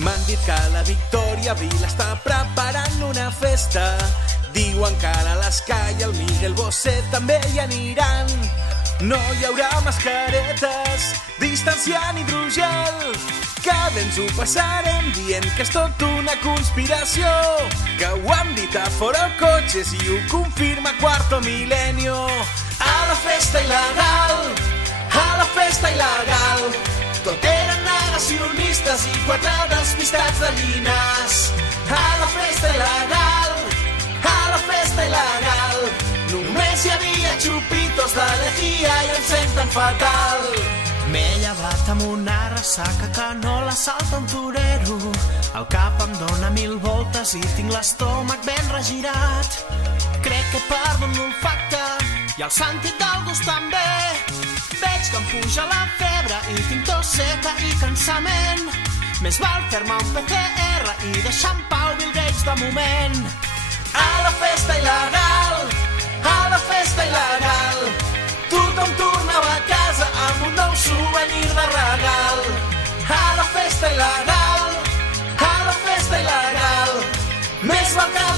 M'han dit que la Victòria Vila està preparant una festa. Diuen que ara l'Escai i el Miguel Bosé també hi aniran. No hi haurà mascaretes, distanciant hidrogel, que bé ens ho passarem dient que és tot una conspiració, que ho han dit a Foro Cotxes i ho confirma Cuarto Milenio. A la festa il·legal, a la festa il·legal, tot eren negacionistes i 4 despistats de Llinars. A la festa il·legal, a la festa il·legal, només hi havia xupitos de lejía i em senten fatal. M'he llevat amb una ressaca que no la salta un torero. El cap em dóna 1000 voltes i tinc l'estómac ben regirat. Crec que perdo l'olfacte i el sentit del gust també. Veig que em puja la febre i tinc tos seca i cansament. Més val fer-me un PCR i deixar en pau Bill Gates de moment. A la festa il·legal, a la festa il·legal, tothom tornava a casa amb un nou souvenir de regal. A la festa il·legal, a la festa il·legal, més val que